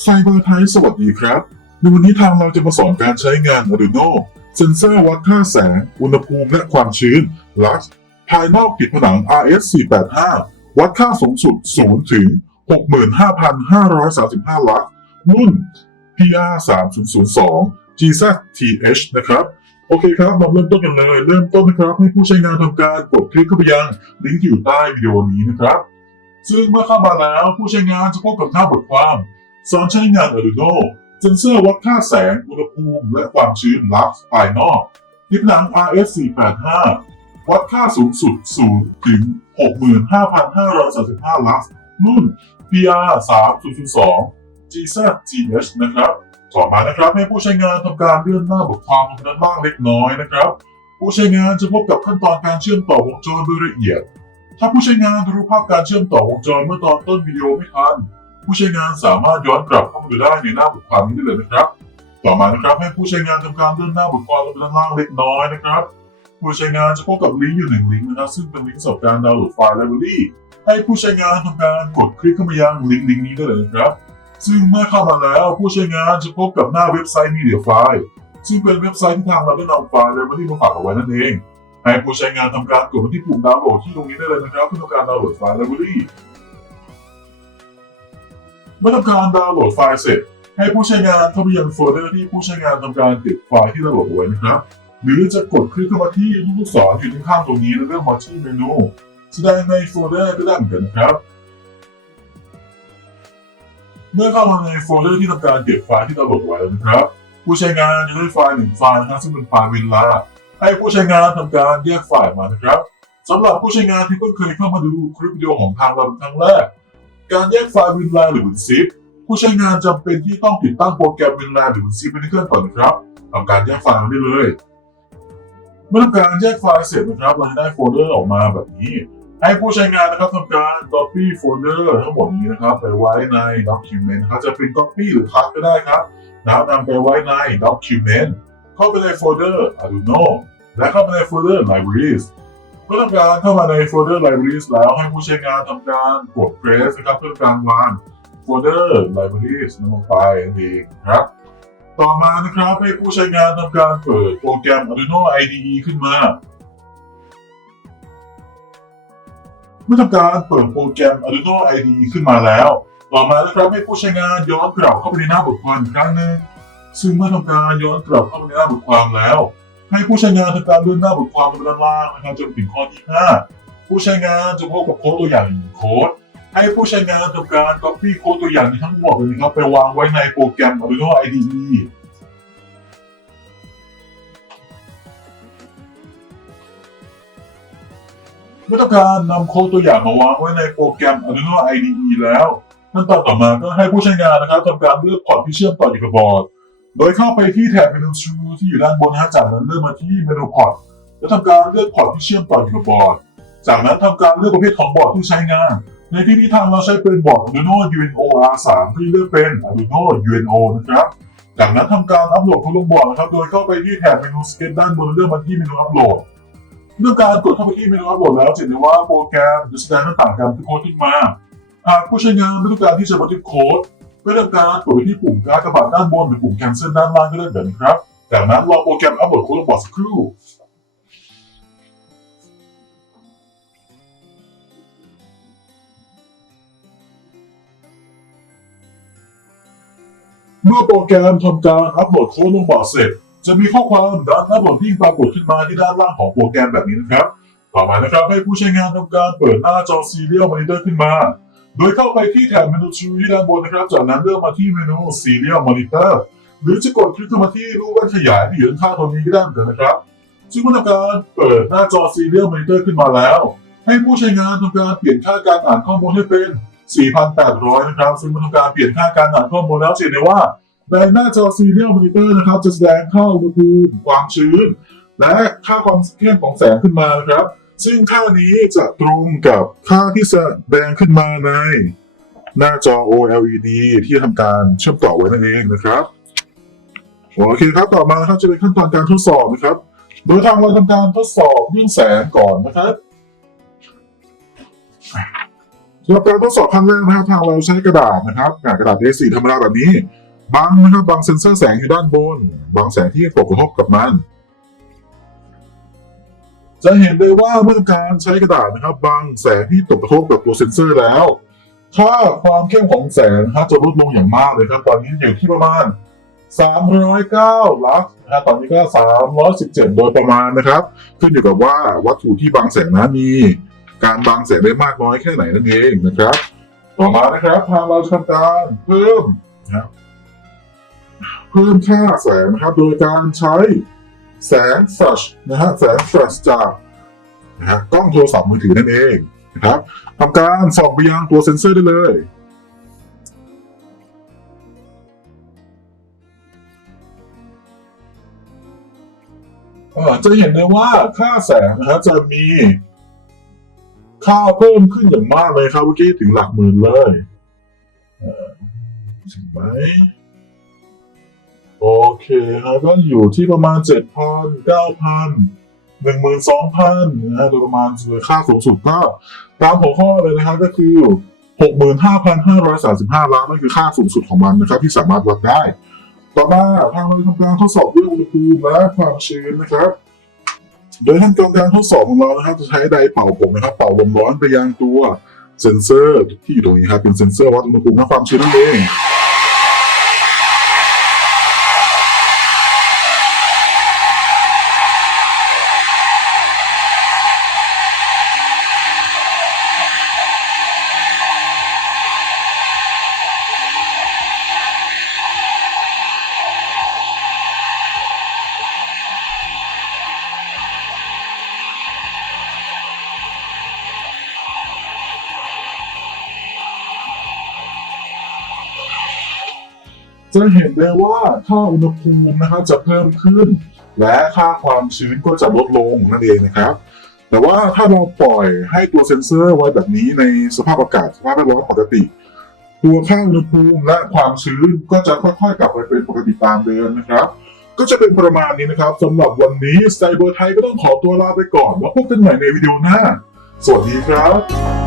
ไซเบอร์ไทยสวัสดีครับ ในวันนี้ทางเราจะมาสอนการใช้งาน Arduino เซ็นเซอร์วัดค่าแสง อุณหภูมิและความชื้น LUX ภายนอกติดผนัง RS485 วัดค่าสูงสุด 0 ถึง 65,535 ลักรุ่น PR3002 GZTH นะครับ โอเคครับมาเริ่มต้นกันเลย เริ่มต้นนะครับ ให้ผู้ใช้งานทำการกดคลิกเข้าไปยังลิงก์ที่อยู่ใต้วิดีโอนี้นะครับ ซึ่งเมื่อเข้ามาแล้วผู้ใช้งานจะพบกับหน้าบทความ สอนใช้งาน Arduino เซนเซอร์วัดค่าแสง อุณหภูมิ และความชื้นลักซ์ภายนอกที่ผนัง RS485 วัดค่าสูงสุด 0 ถึง 65,535 ลักซ์รุ่น PR302 GZTH นะครับ ต่อมานะครับให้ผู้ใช้งานทำการเลื่อนหน้าบทความลงด้านล่างเล็กน้อยนะครับ ผู้ใช้งานจะพบกับขั้นตอนการเชื่อมต่อวงจรโดยละเอียด ถ้าผู้ใช้งานดูภาพการเชื่อมต่อวงจรเมื่อตอนต้นวิดีโอไม่ทัน ผู้ใช้งานสามารถย้อนกลับเข้ามาดูได้ในหน้าบทความนี้ได้เลยนะครับ ต่อมานะครับให้ผู้ใช้งานทำการเลื่อนหน้าบทความลงไปด้านล่างเล็กน้อยนะครับผู้ใช้งานจะพบกับลิงก์อยู่หนึ่งลิงก์นะครับซึ่งเป็นลิงก์สำหรับการดาวน์โหลดไฟล์ไลบรารีให้ผู้ใช้งานทำการกดคลิกเข้ามายังลิงก์ลิงก์นี้ได้เลยนะครับ ซึ่งเมื่อเข้ามาแล้วผู้ใช้งานจะพบกับหน้าเว็บไซต์ Media File ซึ่งเป็นเว็บไซต์ที่ทางเราได้นำไฟล์ไลบรารีมาฝากเอาไว้นั่นเองให้ผู้ใช้งานทำการกดไปที่ปุ่มดาวน์โหลดที่ตรงนี้ได้เลยนะครับเพื่อทำการดาวน์โหลดไฟล์ไลบรารี เมื่อทำการดาวน์โหลดไฟล์เสร็จ ให้ผู้ใช้งานเข้าไปยังโฟลเดอร์ที่ผู้ใช้งานทำการเก็บไฟล์ที่ดาวน์โหลดไว้นะครับ หรือจะกดคลิกเข้ามาที่ลูกศรอยู่ข้างๆตรงนี้แล้วเลือกมาที่เมนู แสดงในโฟลเดอร์ก็ได้เหมือนกันนะครับ เมื่อเข้ามาในโฟลเดอร์ที่ทำการเก็บไฟล์ที่ดาวน์โหลดไว้แล้วนะครับ ผู้ใช้งานจะได้ไฟล์หนึ่งไฟล์นะครับซึ่งเป็นไฟล์เวลาให้ผู้ใช้งานทำการแยกไฟล์มานะครับสำหรับผู้ใช้งานที่เพิ่งเคยเข้ามาดูคลิปวิดีโอของทางเราเป็นครั้งแรก การแยกไฟล์วินแลหรือวินซิปผู้ใช้งานจำเป็นที่ต้องติดตั้งโปรแกรมวินแลหรือวินซิปไว้ในเครื่องก่อนนะครับทำการแยกไฟล์ได้เลย เมื่อทำการแยกไฟล์เสร็จนะครับเราจะได้โฟลเดอร์ออกมาแบบนี้ ให้ผู้ใช้งานนะครับทำการ copy โฟลเดอร์ทั้งหมดนี้นะครับไปไว้ใน document นะครับจะเป็น copy หรือ cut ก็ได้ครับนะครับนำไปไว้ใน document เข้าไปในโฟลเดอร์ Arduino และเข้ามาในโฟลเดอร์ libraries เมื่อทำการเข้ามาในโฟลเดอร์ libraries แล้วให้ผู้ใช้งานทำการกด press นะครับเพื่อการวางโฟลเดอร์ libraries นั้นลงไปนั่นเองครับต่อมานะครับให้ผู้ใช้งานทำการเปิดโปรแกรม Arduino IDE ขึ้นมา เมื่อทำการเปิดโปรแกรม Arduino IDE ขึ้นมาแล้ว ต่อมานะครับให้ผู้ใช้งานย้อนกลับเข้าไปในหน้าบทความอีกครั้งหนึ่งซึ่งเมื่อทำการย้อนกลับเข้าไปในหน้าบทความแล้ว ให้ผู้ใช้งานทำการเลื่อนหน้าบทความไปด้านล่างนะครับจนถึงข้อที่ 5 ผู้ใช้งานจะพบกับโค้ดตัวอย่างหนึ่งโค้ดให้ผู้ใช้งานทำการ copy โค้ดตัวอย่างนี้ทั้งหมดเลยนะครับไปวางไว้ในโปรแกรม Arduino IDE เมื่อต้องการนำโค้ดตัวอย่างมาวางไว้ในโปรแกรม Arduino IDE แล้วขั้นตอนต่อมาก็ให้ผู้ใช้งานนะครับทำการเลือกพอร์ตที่เชื่อมต่ออยู่กับบอร์ด โดยเข้าไปที่แถบเมนูชูที่อยู่ด้านบนนะฮะจากนั้นเลือกมาที่เมนูพอร์ตแล้วทำการเลือกพอร์ตที่เชื่อมต่ออยู่กับบอร์ด จากนั้นทำการเลือกประเภทของบอร์ดที่ใช้งาน ในที่นี้ทางเราใช้เป็นบอร์ด Arduino UNO R3 ที่เลือกเป็น Arduino UNO นะครับ จากนั้นทำการอัปโหลดเข้าลงบอร์ดนะครับ โดยเข้าไปที่แถบเมนูสเก็ตด้านบนเลือกมาที่เมนูอัปโหลด เมื่อการกดเข้าไปที่เมนูอัปโหลดแล้วจะเห็นได้ว่าโปรแกรมจะแสดงหน้าต่างการทึกโค้ดขึ้นมา หากผู้ใช้งานไม่ต้องการที่จะบันทึกโค้ด ก็ทำการกดไปที่ปุ่มการกระบาดด้านบนหรือปุ่ม cancel ด้านล่างก็ได้แบบนี้ครับ จากนั้นรอโปรแกรมอัปโหลดโค้ดลงบอร์ดสักครู่เมื่อโปรแกรมทำการอัปโหลดโค้ดลงบอร์ดเสร็จ จะมีข้อความด้านหน้าบอร์ดที่ปรากฏขึ้นมาที่ด้านล่างของโปรแกรมแบบนี้นะครับ ต่อมานะครับให้ผู้ใช้งานทำการเปิดหน้าจอ Serial Monitor ขึ้นมา โดยเข้าไปที่แถบเมนูชูที่ด้านบนนะครับ จากนั้นเลือกมาที่เมนู Serial Monitor หรือจะกดคลิกเข้ามาที่รูปแว่นขยายที่อยู่ข้างตรงนี้ก็ได้เหมือนกันนะครับ ซึ่งเมื่อทำการเปิดหน้าจอ Serial Monitor ขึ้นมาแล้ว ให้ผู้ใช้งานทำการเปลี่ยนค่าการอ่านข้อมูลให้เป็น 4,800 นะครับ ซึ่งเมื่อทำการเปลี่ยนค่าการอ่านข้อมูลแล้วจะเห็นได้ว่าในหน้าจอ Serial Monitor นะครับ จะแสดงค่าอุณหภูมิความชื้น และค่าความเข้มของแสงขึ้นมานะครับ ซึ่งค่านี้จะตรงกับค่าที่แสดงขึ้นมาใน หน้าจอ OLED ที่ทำการเชื่อมต่อไว้นั่นเองนะครับโอเคครับต่อมาครับจะเป็นขั้นตอนการทดสอบนะครับ โดยทางเราทำการทดสอบเรื่องแสงก่อนนะครับสำหรับการทดสอบขั้นแรกนะครับทางเราใช้กระดาษนะครับกระดาษ A4 ธรรมดาแบบนี้บังนะครับบังเซ็นเซอร์แสงอยู่ด้านบนบังแสงที่ตกกระทบกับมัน จะเห็นได้ว่าเมื่อการใช้กระดาษนะครับบังแสงที่ตกกระทบกับตัวเซ็นเซอร์แล้ว ค่าความเข้มของแสงนะครับจะลดลงอย่างมากเลยครับ ตอนนี้อยู่ที่ประมาณ 309ลักซ์นะตอนนี้ก็ 317 โดยประมาณนะครับ ขึ้นอยู่กับว่าวัตถุที่บังแสงนั้นมีการบังแสงได้มากน้อยแค่ไหนนั่นเองนะครับ ต่อมานะครับทางเราจะทำการเพิ่มนะครับเพิ่มค่าแสงนะครับ โดยการใช้ แสงแฟลชนะฮะแสงแฟลชจากนะฮะกล้องโทรศัพท์มือถือนั่นเองนะครับทำการส่องไปยังตัวเซ็นเซอร์ได้เลยอ่อจะเห็นได้ว่าค่าแสงนะครับจะมีค่าเพิ่มขึ้นอย่างมากเลยครับเมื่อกี้ถึงหลักหมื่นเลยเอ่อถึงไหม โอเคครับก็อยู่ที่ประมาณเจ็ดพันเก้าพันหนึ่งหมื่นสองพันนะฮะโดยประมาณค่าสูงสุดก็ตามหัวข้อเลยนะครับก็คือหกหมื่นห้าพันห้าร้อยสามสิบห้าล้านนั่นคือค่าสูงสุดของมันนะครับ ที่สามารถวัดได้ ต่อมาทางเราทำการทดสอบด้วยอุณหภูมิและความชื้นนะครับ โดยขั้นตอนการทดสอบของเรานะครับ จะใช้ไดเป่าผมนะครับ เป่าลมร้อนไปยังตัวเซ็นเซอร์ที่อยู่ตรงนี้ครับเป็นเซ็นเซอร์วัดอุณหภูมิและความชื้นนั่นเอง จะเห็นได้ว่าค่าอุณหภูมินะครับจะเพิ่มขึ้น และค่าความชื้นก็จะลดลงนั่นเองนะครับ แต่ว่าถ้าเราปล่อยให้ตัวเซ็นเซอร์ไว้แบบนี้ในสภาพอากาศสภาพแวดล้อมปกติ ตัวค่าอุณหภูมิและความชื้นก็จะค่อยๆกลับไปเป็นปกติตามเดิมนะครับ ก็จะเป็นประมาณนี้นะครับสำหรับวันนี้ไซเบอร์ไทยก็ต้องขอตัวลาไปก่อนแล้วพบกันใหม่ในวิดีโอหน้า สวัสดีครับ